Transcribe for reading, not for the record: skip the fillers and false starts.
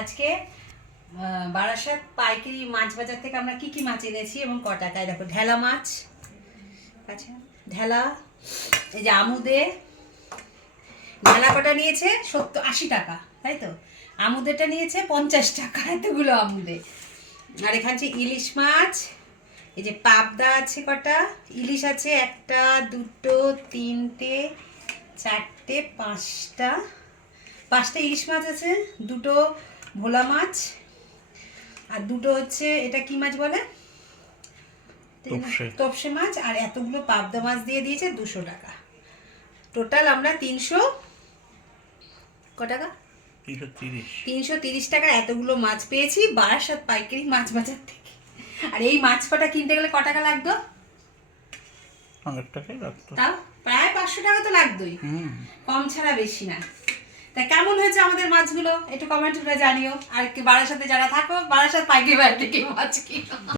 আজকে বারাসাত পাইকারি মাছ বাজার থেকে আমরা কি কি মাছ এনেছি এবং ক টাকায়, দেখো ঢেলা মাছ, আচ্ছা ঢেলা, এই যে আমুদে, ঢেলা কটা নিয়েছে 70-80 টাকা, তাই তো আমুদেটা নিয়েছে 50 টাকা, এতগুলো আমুদে। আর এখানে ইলিশ মাছ, এই যে পাবদা আছে, কটা ইলিশ আছে, 1 2 3 4 5টা ইলিশ মাছ আছে, 2 ভোলা মাছ, আর 2 হচ্ছে এটা কি মাছ বলে, তপসে মাছ, আর এতগুলো পাবদা মাছ দিয়ে দিয়েছে 200 টাকা। টোটাল আমরা 300 টাকা, 330 টাকা এতগুলো মাছ পেয়েছি বারাসাত পাইকারি মাছ বাজার থেকে। আর এই মাছ কটা কিনতে গেলে ক টাকা লাগতো? 100 টাকাই লাগতো, তাও প্রায় 500 টাকা তো লাগতোই, কম ছাড়া বেশি না। তা কেমন হয়েছে আমাদের মাছগুলো একটু কমেন্ট করে জানিও। আর বারাসাতে যারা থাকো, বারাসাত পাইকারি বাজার থেকে মাছ কিনো।